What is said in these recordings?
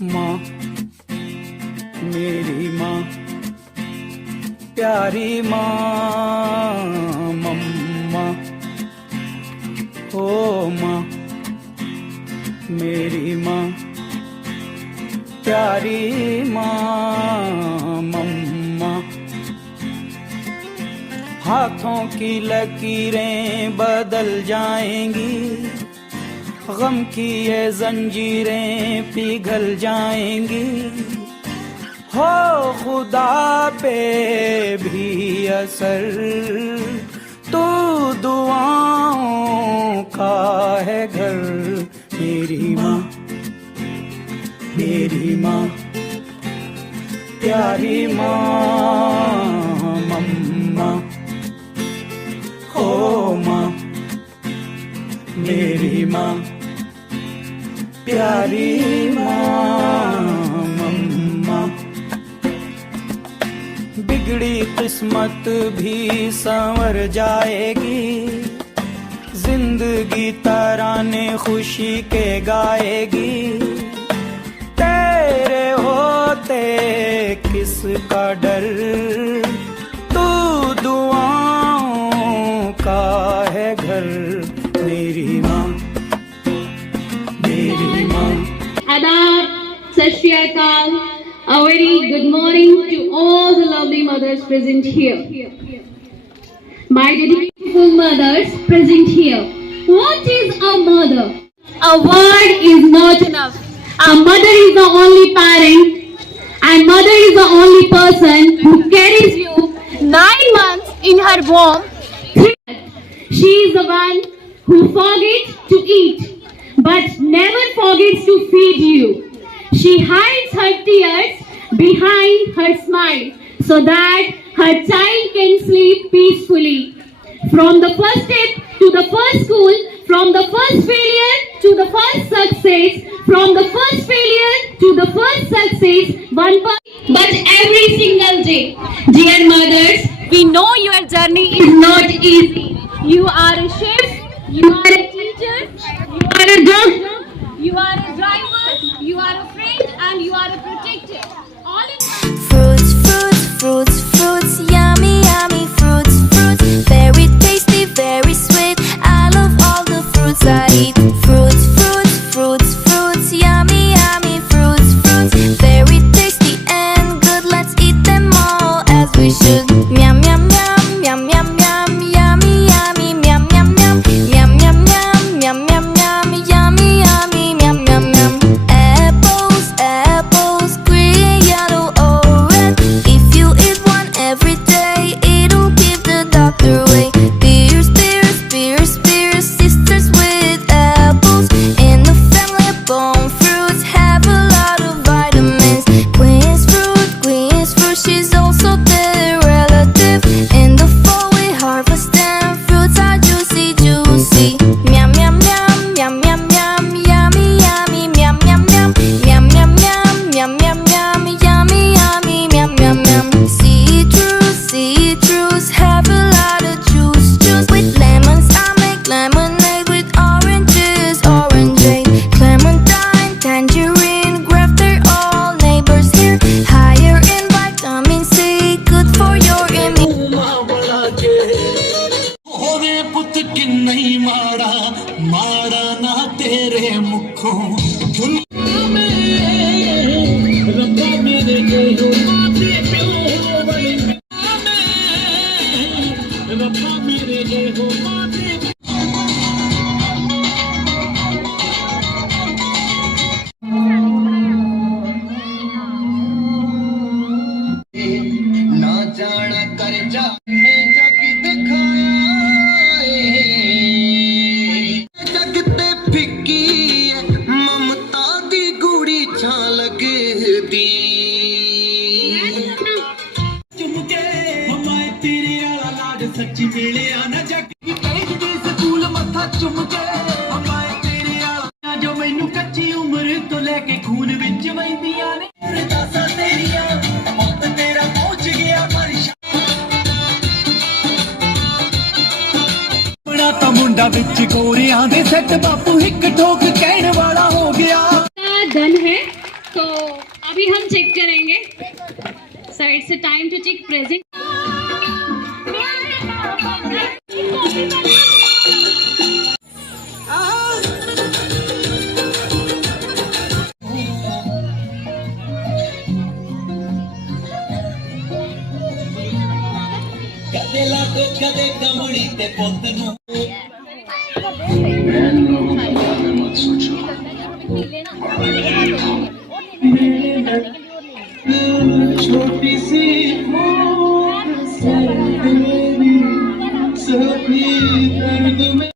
माँ मेरी माँ प्यारी माँ मम्मा ओ माँ मेरी माँ प्यारी माँ मम्मा। हाथों की लकीरें बदल जाएंगी, गम की ये जंजीरें पिघल जाएंगी। हो खुदा पे भी असर तो दुआओं का है घर। मेरी माँ मेरी माँ प्यारी माँ मम्मा ओ माँ मेरी माँ प्यारी माँ मम्मा। बिगड़ी किस्मत भी संवर जाएगी, जिंदगी तराने खुशी के गाएगी। तेरे होते किसका डर, तू दुआओं का है घर। मेरी माँ मेरी माँ। Adab, Sat Shri Akal, a very good morning to all the lovely mothers present here. My beautiful mothers present here. What is a mother? A word is not enough. A mother is the only parent, and mother is the only person who carries you 9 months in her womb. She is the one who forgets to eat, but never forgets to feed you. She hides her tears behind her smile so that her child can sleep peacefully. From the first step to the first school, from the first failure to the first success, from the first failure to the first success, but every single day. Dear mothers, we know your journey is not easy. You are a chef, you are a teacher, you are a doctor, you are a driver, you are a friend, and you are a protector. All in fruits, fruits, fruits, fruits, yummy, yummy fruits, fruits, very tasty, very sweet. I love all the fruits I eat. Fruits, fruits, fruits, fruits, yummy, yummy fruits, fruits, very tasty and good. Let's eat them all as we should. Yum, yum, yum, yum, yum, yum, yummy, yummy, yum, yum, yum, yum, yum, yum, yum, yum, yum, yummy, yummy, yum, yum, yum. Apples, apples, green, yellow, orange. If you eat one every day, it'll keep the doctor away. Pears, pears, pears, pears, sisters with apples. In the family, bone fruits have a lot of vitamins. Queen's fruit, she's also their relative. In the fall, we harvest them. Fruits are juicy, juicy. Yum, yum, yum, yum, yum, yum, yummy, yummy, yum, yum, yum, yum, yum, yum, yum, yum, yum, yummy, yummy, yum, yum, yum. Citrus, citrus have a lot of juice, juice. With lemons, I make lemonade. With oranges, orangeade. Clementine, tangerine, grape, they're all neighbors here. Higher in vitamin C, good for your immune. होवे पुत कि नहीं माड़ा माड़ा ना तेरे मुखों रब्बा मेरे जो माते प्यो बड़े रब्बा मेरे जो माते ना जाना कर जा जग दिखाया जग ते फिक्की ममता दी गूड़ी छां लगदी चुमके हमारे तेरे आला लाड सच्ची मिले ना जग की स्कूल मथा चुमके हमारे तेरे आला जो मैनू कच्ची उम्र तो लेके खून विच वहिंदियां ने अरदासां तेरियां मौत तेरा पहुंच गया फरिश्ता ਤਾਂ ਮੁੰਡਾ ਵਿੱਚ ਗੋਰਿਆਂ ਦੇ ਸੈੱਟ ਬਾਪੂ ਇੱਕ ਠੋਕ ਕਹਿਣ ਵਾਲਾ ਹੋ ਗਿਆ। डन है So अभी हम चेक करेंगे. So it's a time to check present. ਕਦੇ ਲਾਗੋ ਕਦੇ ਕਮੜੀ ਤੇ ਪੁੱਤ ਨੂੰ छोटी सी सभी दर्द में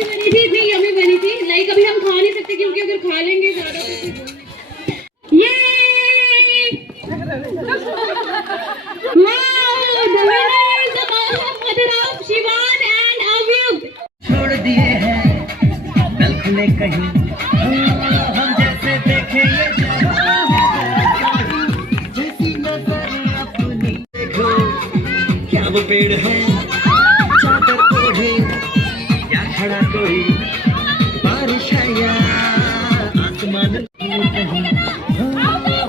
इतनी यम्मी बनी थी. लाइक अभी हम खा नहीं सकते क्योंकि अगर खा लेंगे ज्यादा ये the winner is the mother of Shivan and Avyug. छोड़ दिए हैं नल खुले कहीं हम जैसे देखे ये जैसी नजर अपनी देखो क्या वो पेड़ है चादर ओढ़े या खड़ा कोई बारिश है या आसमान कहीं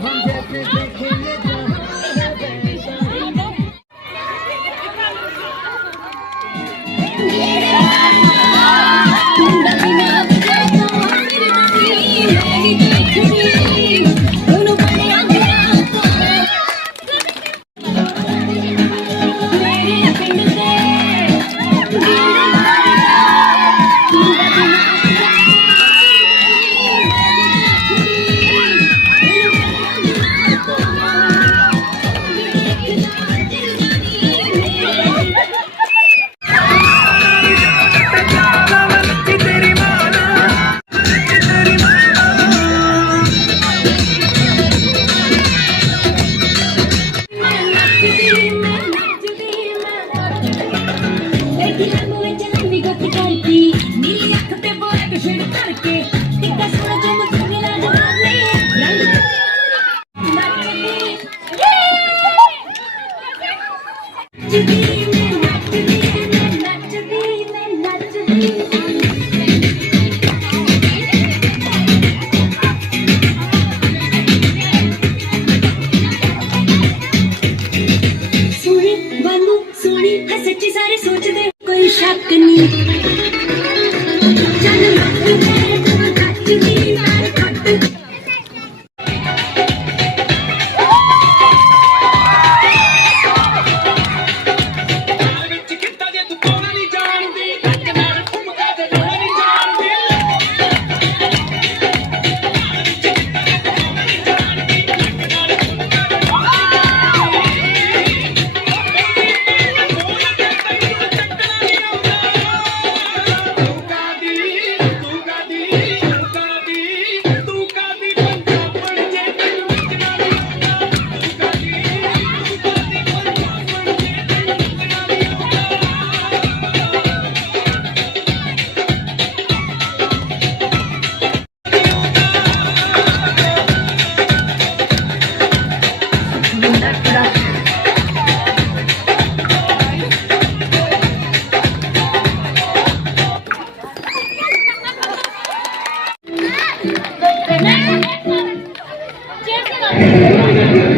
हम जैसे देखे ये सारे सोचते कोई शक नहीं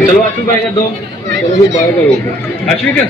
चलो आशु भाई का दो. चलो बाय करो आशु का.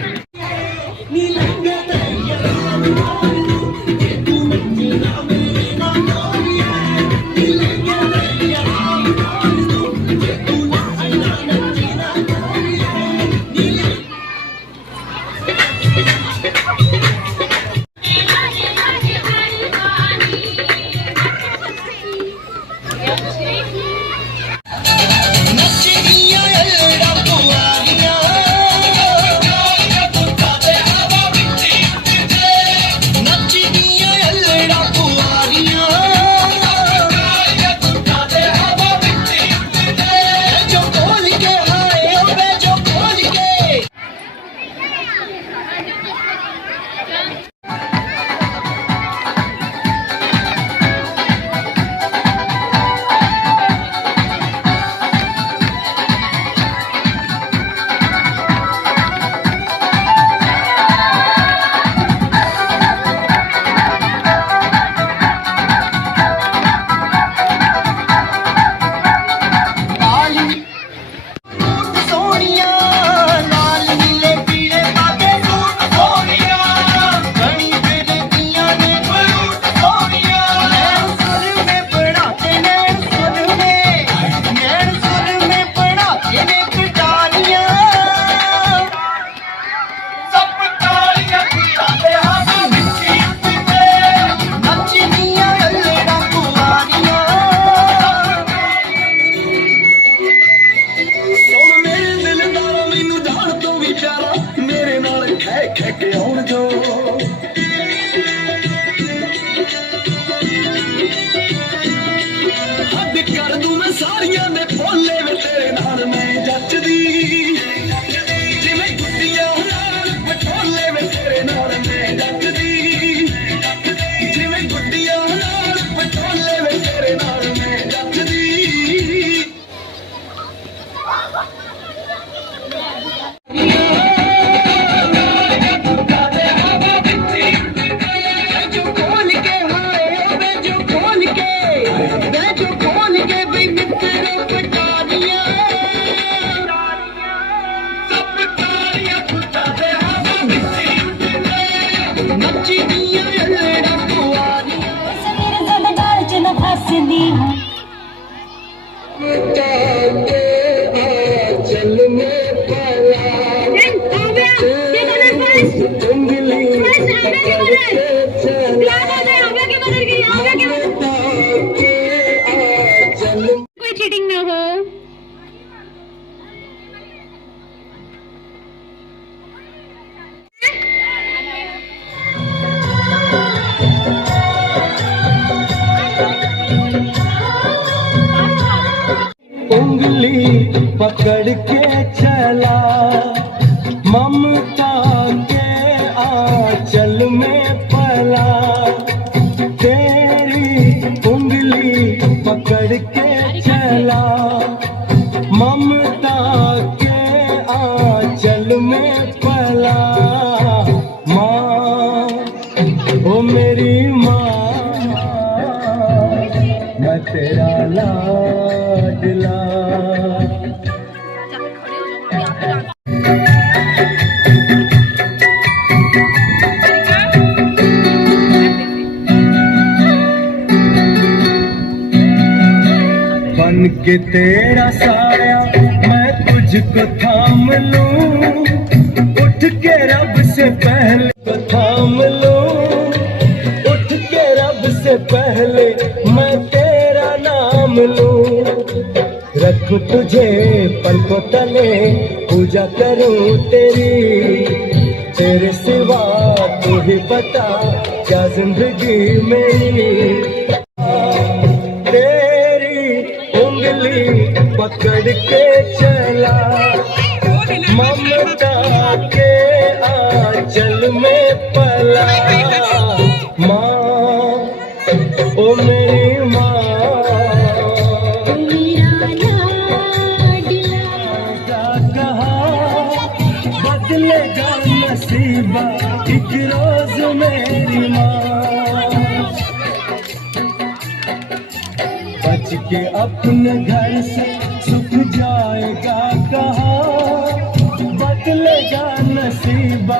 हद कर दूं मैं सारियां ने बोले वे तेरे नाल मैं जचदी जिवें गुੱਡੀਆਂ नाल पटोले वे तेरे नाल मैं जचदी जिवें गुੱਡੀਆਂ नाल पटोले वे तेरे नाल मैं जचदी कोई चीटिंग ना हो। उंगली पकड़ के चला ममता के आंचल में पला तेरी उंगली पकड़ के चला ममता के आंचल में पला माँ ओ मेरी माँ मैं तेरा लाडला बन के तेरा साया मैं तुझको थाम लूं उठ के रब से पहले को थाम लूं उठ के रब से पहले मैं तेरा नाम लूं रखूं तुझे पलकों तले पूजा करूं तेरी तेरे सिवा तू ही बता क्या जिंदगी मेरी पकड़ के चला ममता के आंचल में पला माँ ओ मेरी माँ कहा बदलेगा नसीबा एक रोज मेरी माँ बच के अपने घर से सुख जाएगा कहाँ बदलेगा नसीबा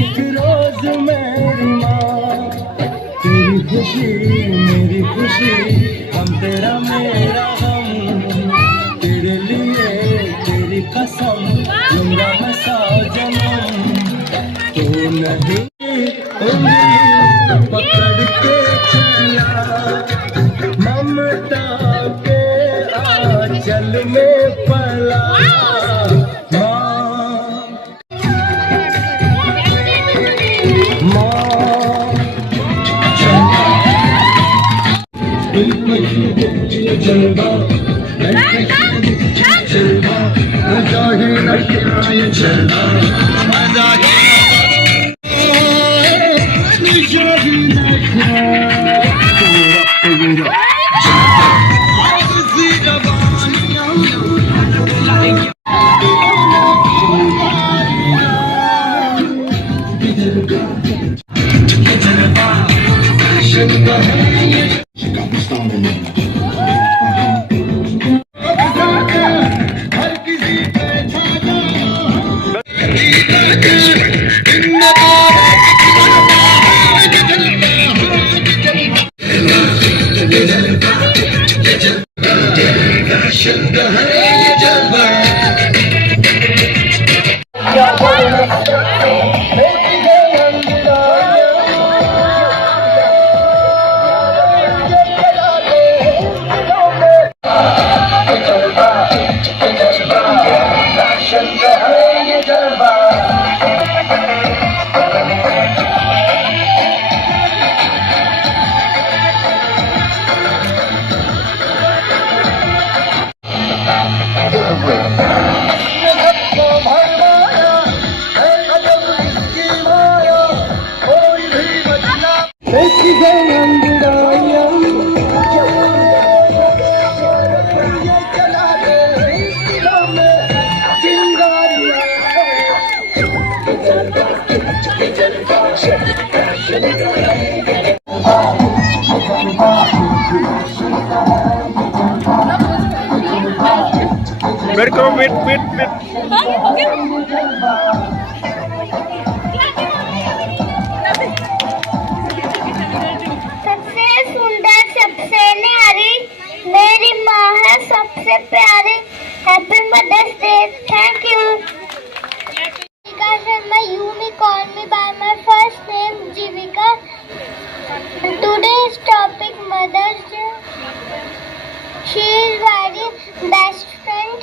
एक रोज मेरी माँ तेरी खुशी मेरी खुशी हम तेरा मेरा हम तेरे लिए तेरी कसम लूंगा मैं 100 जन्म तू नहीं उंगली पकड़ के चला ममता के आंचल में पला जलवा एक गए अंगड़ाइयां ये चला रे दिलों में चिंगारियां वेट करो, वेट। सबसे सुंदर, सबसे न्यारी मेरी माँ है, सबसे प्यारी। Happy mother's day, thank you. Jeevika Sharma, you may call me by my first name, Jivika. Today's topic Mother's Day. She is very best friend.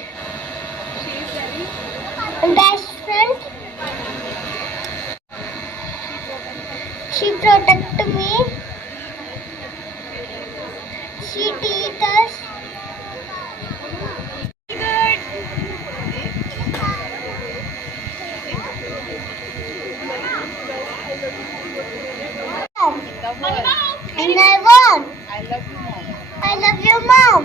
She protect me. She teach us. And I won. I love you, Mom.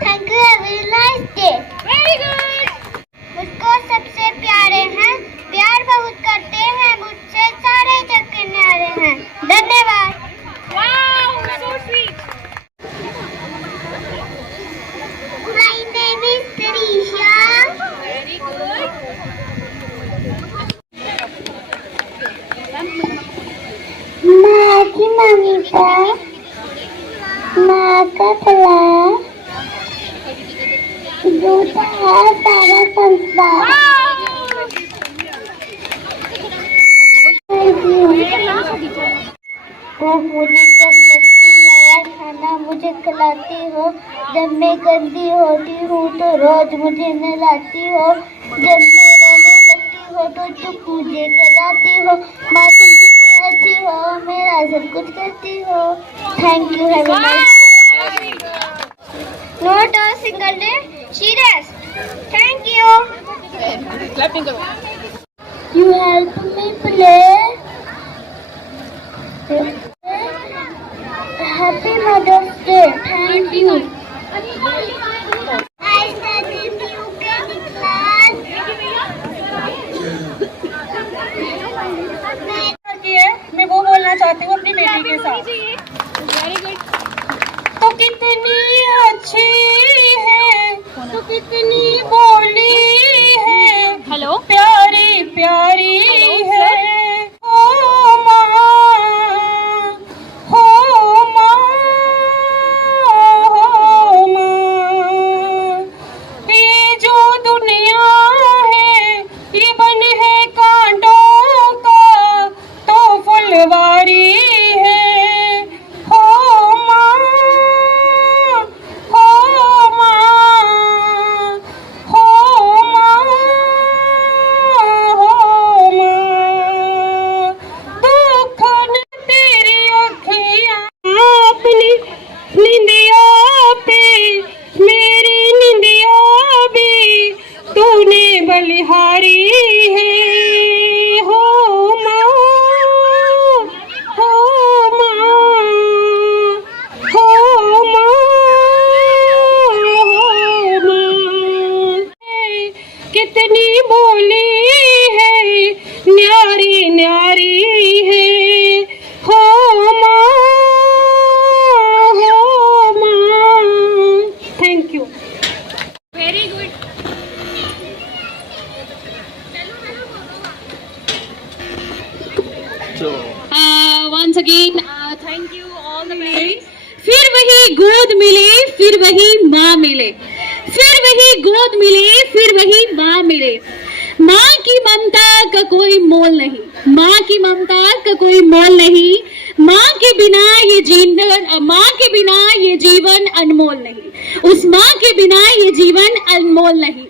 Thank you. Have a nice day. Very good. मुझको सबसे प्यारे हैं, प्यार बहुत करते हैं, मुझसे सारे जग के न्यारे हैं। धन्यवाद। Wow, so sweet. My name is Tarisha. Very good. माँ की ममता, माँ का प्यार, दूसरा है सारा संसार। वो मुझे जब लगती है खाना मुझे खिलाती हो, जब मैं गंदी होती हूँ तो रोज मुझे नहलाती हो, जब मैं रोने लगती हो तो चुप मुझे कराती हो। माँ तुम कितनी अच्छी हो, मेरा सब कुछ करती हो। Thank you. Have a nice day. Not a single day she rest. Thank you. Clapping करो. You help me play. Happy Mother's Day. Thank you. I study UKG class. मैं वो बोलना चाहती हूँ अपनी बेटी के साथ। Very good. तो कितनी अच्छी है, तो कितनी बोली है, Hello. प्यारी प्यारी है। हो माँ, हो माँ, हो माँ। ये जो दुनिया है ये बन है कांटों का तो फुलवारी है। हो माँ, हो माँ, हो माँ, हो माँ। दुख न तेरी अखियाँ अपनी निंदिया पे, मेरी निंदिया भी तूने बलिहारी है। हो माँ, हो माँ, हो माँ, हो माँ। कितनी बोली है, न्यारी न्यारी है। हो माँ, हो माँ। Thank you. Very good. Once again, thank you all the parents. फिर वही गोद मिले, फिर वही माँ मिले, फिर वही गोद मिले, फिर वही माँ मिले। माँ की ममता का कोई मोल नहीं, माँ की ममता का कोई मोल नहीं। माँ के बिना ये जीवन अनमोल नहीं, उस माँ के बिना ये जीवन अनमोल नहीं।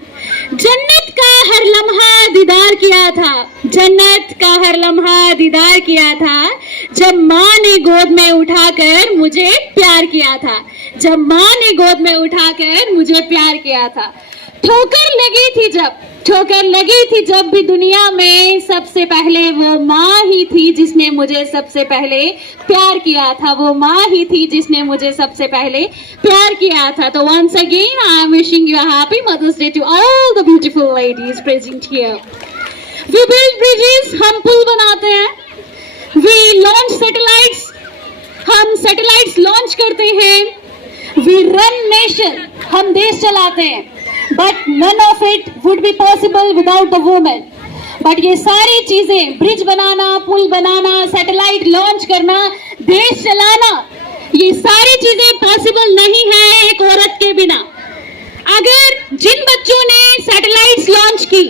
जन्नत का हर लम्हा दीदार किया था, जन्नत का हर लम्हा दीदार किया था, जब माँ ने गोद में उठाकर मुझे प्यार किया था, जब माँ ने गोद में उठाकर मुझे प्यार किया था। ठोकर लगी थी जब, ठोकर लगी थी जब भी दुनिया में, सबसे पहले वो माँ ही थी जिसने मुझे सबसे पहले प्यार किया था। वो माँ ही थी जिसने मुझे सबसे पहले प्यार किया था। तो once again I am wishing you a happy Mother's Day to all the beautiful ladies present here. We build bridges, हम पुल बनाते हैं। We launch satellites, हम सैटेलाइट्स लॉन्च करते हैं। We run nation, हम देश चलाते हैं। But none of it would be possible without the women. But ये सारी चीजें, ब्रिज बनाना, पुल बनाना, सैटेलाइट लॉन्च करना, देश चलाना, ये सारी चीजें पॉसिबल नहीं है एक औरत के बिना। अगर जिन बच्चों ने सैटेलाइट्स लॉन्च की,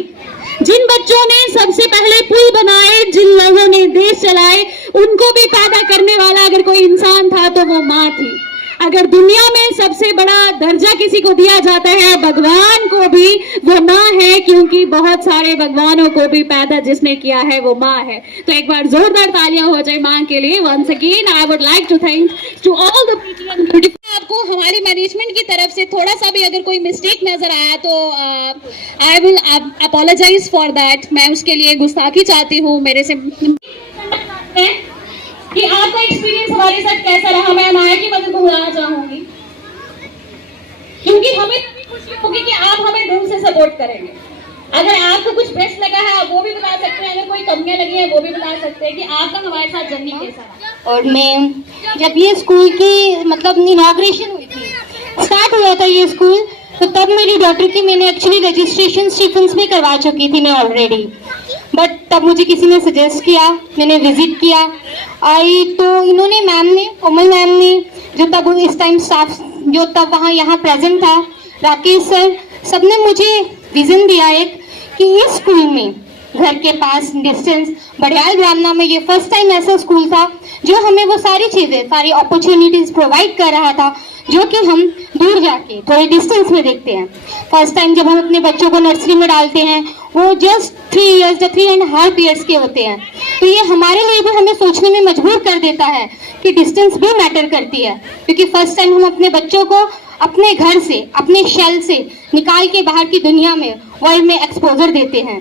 जिन बच्चों ने सबसे पहले पुल बनाए, जिन लोगों ने देश चलाए, उनको भी पैदा करने वाला अगर कोई इंसान था तो वो माँ थी। अगर दुनिया में सबसे बड़ा दर्जा किसी को दिया जाता है, भगवान को भी, वो माँ है, क्योंकि बहुत सारे भगवानों को भी पैदा जिसने किया है वो माँ है। तो एक बार जोरदार तालियां हो जाए माँ के लिए। Once again I would like to thank to all the beautiful. आपको हमारी मैनेजमेंट की तरफ से थोड़ा सा भी अगर कोई मिस्टेक नजर आया तो I will apologise for that. मैं उसके लिए गुस्ताखी चाहती हूँ। मेरे से कि आपका एक्सपीरियंस हमारे साथ कैसा रहा, मैं अनाया की मदद को बुलाना चाहूंगी, क्योंकि हमें तभी खुशी होगी कि आप हमें दिल से सपोर्ट करेंगे। अगर आपको कुछ बेस्ट लगा है आप वो भी बता सकते हैं, अगर कोई कमियां लगी है वो भी बता सकते हैं कि आपका हमारे साथ जर्नी कैसा रहा। और मैं जब ये स्कूल की मतलब इनॉग्रेशन हुई थी, स्टार्ट हुआ था ये स्कूल, तो तब मेरी डॉटर की मैंने एक्चुअली रजिस्ट्रेशन स्टीफेंस में करवा चुकी थी मैं ऑलरेडी। बट तब मुझे किसी ने सजेस्ट किया, मैंने विजिट किया, आई तो इन्होंने मैम ने, कोमल मैम ने, जो तब इस टाइम स्टाफ जो तब वहाँ यहाँ प्रेजेंट था, राकेश सर, सबने मुझे विजन दिया एक कि इस स्कूल में घर के पास डिस्टेंस बड़ियाल ब्राह्मणा में ये फर्स्ट टाइम ऐसा स्कूल था जो हमें वो सारी चीज़ें, सारी अपॉर्चुनिटीज प्रोवाइड कर रहा था जो कि हम दूर जाके थोड़े डिस्टेंस में देखते हैं। फर्स्ट टाइम जब हम अपने बच्चों को नर्सरी में डालते हैं वो जस्ट 3.5 years के होते हैं, तो ये हमारे लिए भी हमें सोचने में मजबूर कर देता है कि डिस्टेंस भी मैटर करती है, क्योंकि फर्स्ट टाइम हम अपने बच्चों को अपने घर से, अपने शेल से निकाल के बाहर की दुनिया में, वर्ल्ड में एक्सपोजर देते हैं।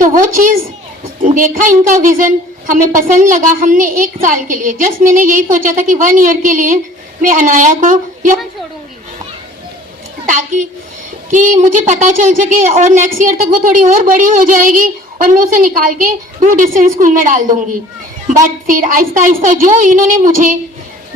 तो वो चीज़ देखा, इनका विजन हमें पसंद लगा। हमने 1 साल के लिए, जस्ट मैंने यही सोचा था कि 1 year के लिए मैं अनाया को यहाँ छोड़ूंगी ताकि कि मुझे पता चल सके और नेक्स्ट ईयर तक वो थोड़ी और बड़ी हो जाएगी और मैं उसे निकाल के दूर डिस्टेंस स्कूल में डाल दूंगी। बट फिर आहिस्ता आहिस्ता जो इन्होंने मुझे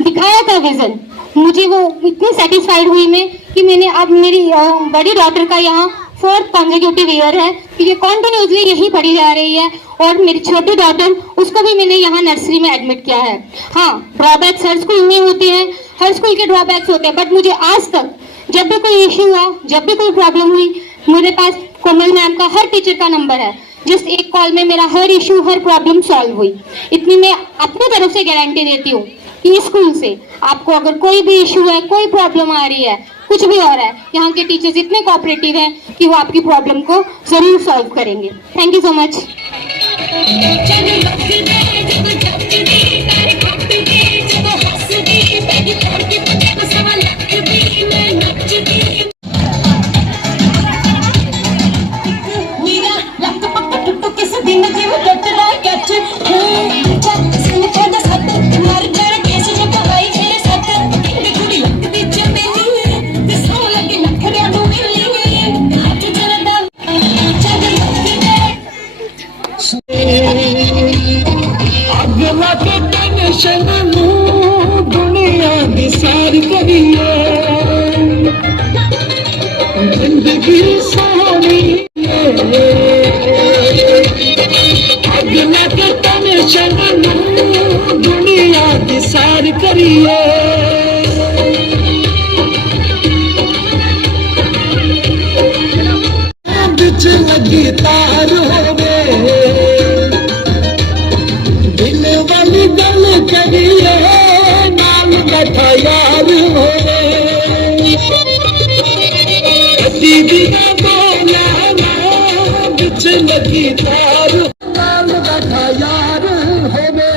दिखाया था विजन, मुझे वो इतनी सेटिस्फाइड हुई मैं कि मैंने अब मेरी बड़ी डॉटर का यहाँ 4th consecutive ईयर है कि ये कॉन्टिन्यूसली यही पढ़ी जा रही है, और मेरी छोटी डॉटर, उसको भी मैंने यहाँ नर्सरी में एडमिट किया है। हाँ, ड्रॉबैक्स हर स्कूल में होते हैं, हर स्कूल के ड्रॉबैक्स होते हैं, बट मुझे आज तक जब भी कोई इश्यू हुआ, जब भी कोई प्रॉब्लम हुई, मेरे पास कोमल मैम का, हर टीचर का नंबर है। जस्ट एक कॉल में मेरा हर इश्यू, हर प्रॉब्लम सॉल्व हुई। इतनी मैं अपनी तरफ से गारंटी देती हूँ कि स्कूल से आपको अगर कोई भी इश्यू है, कोई प्रॉब्लम आ रही है, कुछ भी हो रहा है, यहाँ के टीचर्स इतने कोऑपरेटिव हैं कि वो आपकी प्रॉब्लम को जरूर सॉल्व करेंगे। Thank you so much. अगला के टेंशन दुनिया की सारी करिए, जिंदगी सोनी अगला के टेंशन दुनिया की सारी करिए। बिच लगी तार होवे, दिल वाली गल करिए, नाल बैठा यार होवे, दीदी का बोला बिच लगी तार, नाल बैठा यार होवे।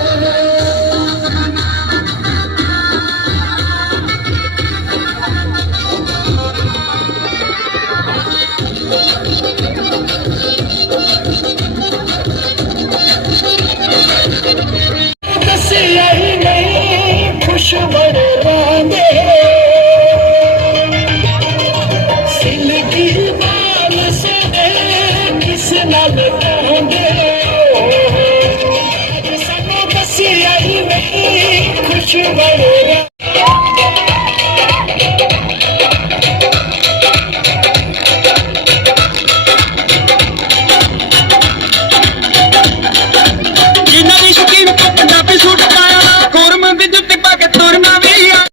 सूट पाया कोरम दी जुत्ती पा के तुरना भी आ